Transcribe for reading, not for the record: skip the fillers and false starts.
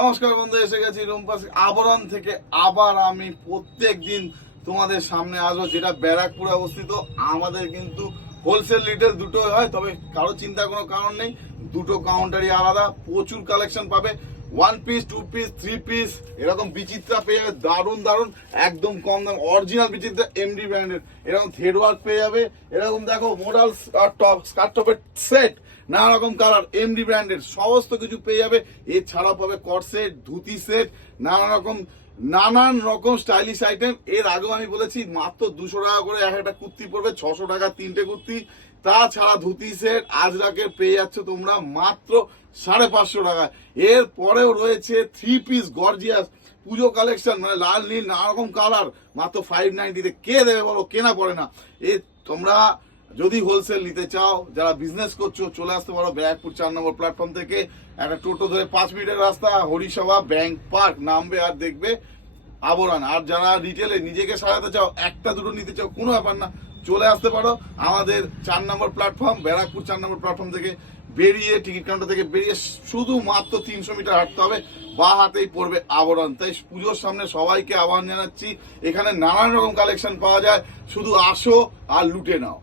নমস্কার বন্ধু, এসে গেছি রুমপাস আবরণ থেকে। আবার আমি প্রত্যেক দিন তোমাদের সামনে আসবো, যেটা ব্যারাকপুরে অবস্থিত। আমাদের কিন্তু হোলসেল রিটেল দুটোই হয়, তবে কারো চিন্তার কোনো কারণ নেই। দুটো কাউন্টারই আলাদা, প্রচুর কালেকশন পাবে। 1 পিস 2 পিস 3 পিস এরকম বিচিত্রা পেয়ে যাবে, দারুণ দারুণ, একদম কম দাম, অরিজিনাল বিচিত্রা এমডি ব্র্যান্ডের। এরকম থ্রেড ওয়ার্ক পেয়ে যাবে, এরকম দেখো মডাল টপ, স্কার্ট টপের সেট, নানা রকম কালার, এমডি ব্র্যান্ডের সমস্ত কিছু পেয়ে যাবে। এছাড়াও পাবে কট সেট, ধুতি সেট, নানান রকম স্টাইলিশ আইটেম। এর আগেও আমি বলেছি মাত্র 200 টাকা করে এক একটা কুর্তি পড়বে, 600 টাকা 3টে কুর্তি। তাছাড়া ধুতি সেট আজরাকের পেয়ে যাচ্ছ তোমরা মাত্র 550 টাকায়। এর পরেও রয়েছে 3 পিস গর্জিয়াস পুজো কালেকশন, মানে লাল নীল নানা রকম কালার, মাত্র 590-তে। কে দেবে বলো, কেনা পড়ে না। এ তোমরা যদি হোলসেল নিতে চাও, যারা বিজনেস করছো, চলে আসতে পারো ব্যারাকপুর 4 নম্বর প্ল্যাটফর্ম থেকে। একটা টোটো ধরে 5 মিনিটের রাস্তা, হরিসভা ব্যাংক পার্ক নামবে আর দেখবে আবরণ। আর যারা রিটেলে নিজেকে সাজাতে চাও, একটা দুটো নিতে চাও, কোনো ব্যাপার না, চলে আসতে পারো আমাদের 4 নম্বর প্ল্যাটফর্ম, ব্যারাকপুর 4 নম্বর প্ল্যাটফর্ম থেকে বেরিয়ে, টিকিট কাউন্টার থেকে বেরিয়ে শুধু মাত্র 300 মিটার হাঁটতে হবে, বা হাতেই পড়বে আবরণ। তাই পুজোর সামনে সবাইকে আহ্বান জানাচ্ছি, এখানে নানান রকম কালেকশন পাওয়া যায়, শুধু আসো আর লুটে নাও।